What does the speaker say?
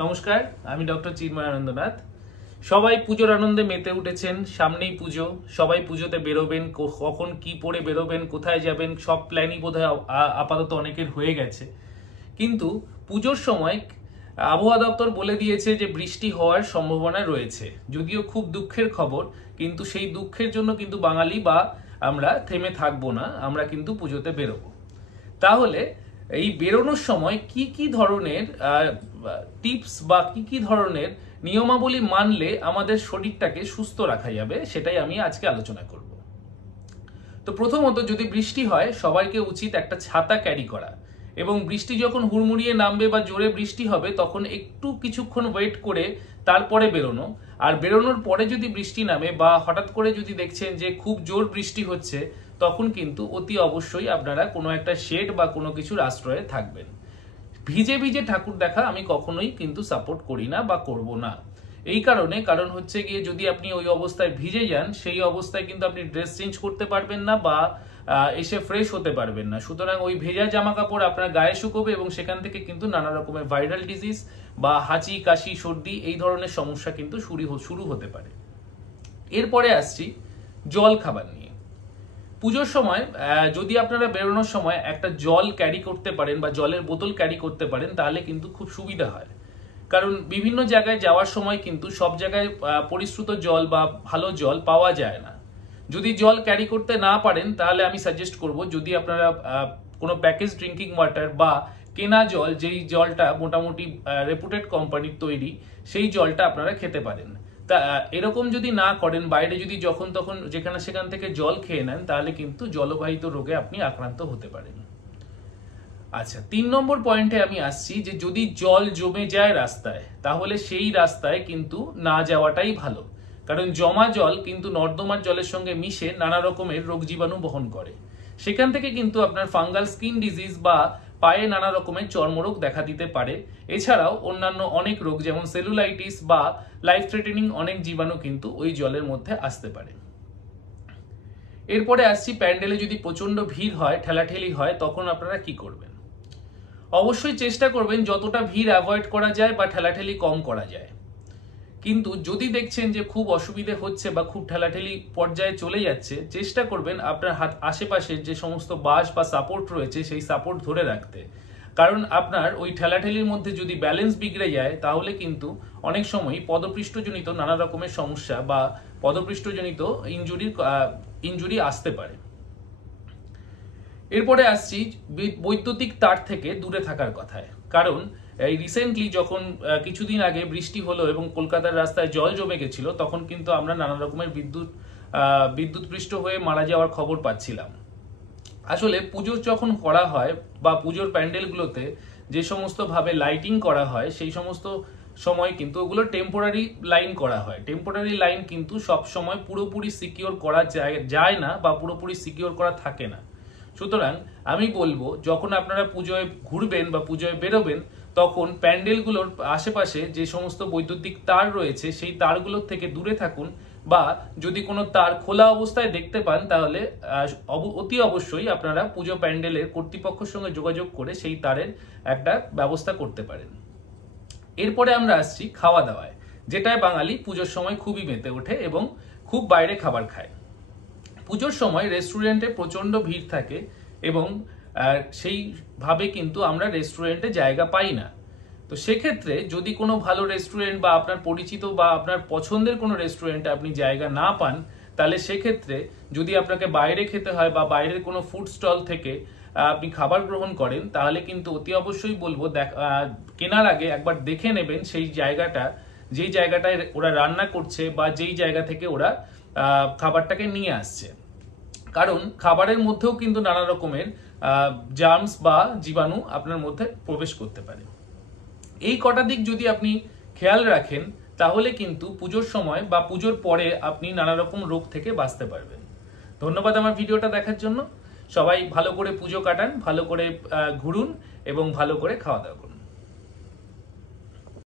নমস্কার, আমি ডক্টর চিন্ময় আনন্দনাথ। সবাই পুজোর আনন্দে মেতে উঠেছেন। সামনেই পুজো, সবাই পুজোতে বেরোবেন। কখন কি পরে বেরোবেন, কোথায় যাবেন, সব প্ল্যানই বোধহয় আপাতত অনেকের হয়ে গেছে। কিন্তু পুজোর সময় আবহাওয়া দপ্তর বলে দিয়েছে যে বৃষ্টি হওয়ার সম্ভাবনা রয়েছে। যদিও খুব দুঃখের খবর, কিন্তু সেই দুঃখের জন্য কিন্তু বাঙালি বা আমরা থেমে থাকবো না, আমরা কিন্তু পুজোতে বেরোবো। তাহলে এই বেরোনোর সময় কি কি ধরনের টিপস বা কি কি ধরনের নিয়মাবলী মানলে আমাদের শরীরটাকে সুস্থ রাখা যাবে, সেটাই আমি আজকে আলোচনা করব। তো প্রথমত, যদি বৃষ্টি হয় সবাইকে উচিত একটা ছাতা ক্যারি করা, এবং বৃষ্টি যখন হুড়মুড়িয়ে নামবে বা জোরে বৃষ্টি হবে তখন একটু কিছুক্ষণ ওয়েট করে তারপরে বেরোনো। আর বেরোনোর পরে যদি বৃষ্টি নামে বা হঠাৎ করে যদি দেখছেন যে খুব জোর বৃষ্টি হচ্ছে, তখন কিন্তু অতি অবশ্যই আপনারা কোনো একটা শেড বা কোনো কিছুর আশ্রয়ে থাকবেন। ভিজে ভিজে ঠাকুর দেখা আমি কখনোই কিন্তু সাপোর্ট করি না বা করব না। এই কারণ হচ্ছে গিয়ে যদি আপনি ওই অবস্থায় ভিজে যান, সেই অবস্থায় কিন্তু আপনি ড্রেস চেঞ্জ করতে পারবেন না বা এসে ফ্রেশ হতে পারবেন না। সুতরাং ওই ভেজা জামা কাপড় আপনার গায়ে শুকোবে এবং সেখান থেকে কিন্তু নানা রকমের ভাইরাল ডিজিজ বা হাঁচি কাশি সর্দি এই ধরনের সমস্যা কিন্তু শুরু হতে পারে। এরপরে আসছি জল খাবার নিয়ে। পুজোর সময় যদি আপনারা বেরোনোর সময় একটা জল ক্যারি করতে পারেন বা জলের বোতল ক্যারি করতে পারেন, তাহলে কিন্তু খুব সুবিধা হয়। কারণ বিভিন্ন জায়গায় যাওয়ার সময় কিন্তু সব জায়গায় পরিশ্রুত জল বা ভালো জল পাওয়া যায় না। যদি জল ক্যারি করতে না পারেন, তাহলে আমি সাজেস্ট করব, যদি আপনারা কোনো প্যাকেজ ড্রিঙ্কিং ওয়াটার বা কেনা জল, যেই জলটা মোটামুটি রেপুটেড কোম্পানির তৈরি, সেই জলটা আপনারা খেতে পারেন। তা এরকম যদি না করেন, বাইরে যদি যখন তখন যেখানে সেখান থেকে জল খেয়ে নেন, তাহলে কিন্তু জলবাহিত রোগে আপনি আক্রান্ত হতে পারেন। আচ্ছা, 3 নম্বর পয়েন্টে আমি আসছি যে যদি জল জমে যায় রাস্তায়, তাহলে সেই রাস্তায় কিন্তু না যাওয়াটাই ভালো। কারণ জমা জল কিন্তু নর্দমার জলের সঙ্গে মিশে নানা রকমের রোগ জীবাণু বহন করে। সেখান থেকে কিন্তু আপনার ফাঙ্গাল স্কিন ডিজিজ বা পায়ে নানা রকমের চর্মরোগ দেখা দিতে পারে। এছাড়াও অন্যান্য অনেক রোগ যেমন সেলুলাইটিস বা লাইফ থ্রেটেনিং অনেক জীবাণু কিন্তু ওই জলের মধ্যে আসতে পারে। এরপরে আসছি প্যান্ডেলে যদি প্রচন্ড ভিড় হয়, ঠেলাঠেলি হয়, তখন আপনারা কি করবেন। অবশ্যই চেষ্টা করবেন যতটা ভিড় অ্যাভয়েড করা যায় বা ঠেলাঠেলি কম করা যায়। কিন্তু যদি দেখছেন যে খুব অসুবিধে হচ্ছে বা খুব ঠেলাঠেলি পর্যায়ে চলে যাচ্ছে, চেষ্টা করবেন আপনার আশেপাশের যে সমস্ত বাস বা সাপোর্ট রয়েছে সেই সাপোর্ট ধরে রাখতে। কারণ আপনার ওই ঠেলাঠেলির মধ্যে যদি ব্যালেন্স বিগড়ে যায়, তাহলে কিন্তু অনেক সময় পদপৃষ্ঠজনিত নানা রকমের সমস্যা বা পদপৃষ্ঠজনিত ইনজুরি আসতে পারে। এরপরে আসছি বৈদ্যুতিক তার থেকে দূরে থাকার কথায়। কারণ এই রিসেন্টলি যখন কিছুদিন আগে বৃষ্টি হলো এবং কলকাতার রাস্তায় জল জমে গেছিল, তখন কিন্তু আমরা নানা রকমের বিদ্যুৎপৃষ্ট হয়ে মারা যাওয়ার খবর পাচ্ছিলাম। আসলে পুজো যখন করা হয় বা পুজোর প্যান্ডেলগুলোতে যে সমস্ত ভাবে লাইটিং করা হয়, সেই সমস্ত সময় কিন্তু ওগুলো টেম্পোরারি লাইন করা হয়। টেম্পোরারি লাইন কিন্তু সব সময় পুরোপুরি সিকিউর করা যায় না বা পুরোপুরি সিকিউর করা থাকে না। সুতরাং আমি বলবো, যখন আপনারা পুজোয় ঘুরবেন বা পুজোয় বেরোবেন, তখন প্যান্ডেলগুলোর আশেপাশে যে সমস্ত বৈদ্যুতিক তার রয়েছে সেই তারগুলোর থেকে দূরে থাকুন, বা যদি কোনো তার খোলা অবস্থায় দেখতে পান, তাহলে অতি অবশ্যই আপনারা পুজো প্যান্ডেলের কর্তৃপক্ষের সঙ্গে যোগাযোগ করে সেই তারের একটা ব্যবস্থা করতে পারেন। এরপরে আমরা আসছি খাওয়া দাওয়ায়, যেটায় বাঙালি পুজোর সময় খুবই মেতে ওঠে এবং খুব বাইরে খাবার খায়। পুজোর সময় রেস্টুরেন্টে প্রচন্ড ভিড় থাকে এবং সেইভাবে কিন্তু আমরা রেস্টুরেন্টে জায়গা পাই না। তো সেক্ষেত্রে যদি কোনো ভালো রেস্টুরেন্ট বা আপনার পরিচিত বা আপনার পছন্দের কোনো রেস্টুরেন্টে আপনি জায়গা না পান, তাহলে সেক্ষেত্রে যদি আপনাকে বাইরে খেতে হয় বা বাইরের কোনো ফুড স্টল থেকে আপনি খাবার গ্রহণ করেন, তাহলে কিন্তু অতি অবশ্যই বলবো কেনার আগে একবার দেখে নেবেন সেই জায়গাটা, যেই জায়গাটায় ওরা রান্না করছে বা যেই জায়গা থেকে ওরা খাবারটাকে নিয়ে আসছে। কারণ খাবারের মধ্যেও কিন্তু নানা রকমের জার্মস বা জীবাণু আপনার মধ্যে প্রবেশ করতে পারে। এই কটা দিক যদি আপনি খেয়াল রাখেন, তাহলে কিন্তু পুজোর সময় বা পুজোর পরে আপনি নানা রকম রোগ থেকে বাঁচতে পারবেন। ধন্যবাদ আমার ভিডিওটা দেখার জন্য। সবাই ভালো করে পুজো কাটান, ভালো করে ঘুরুন এবং ভালো করে খাওয়া দাওয়া করুন।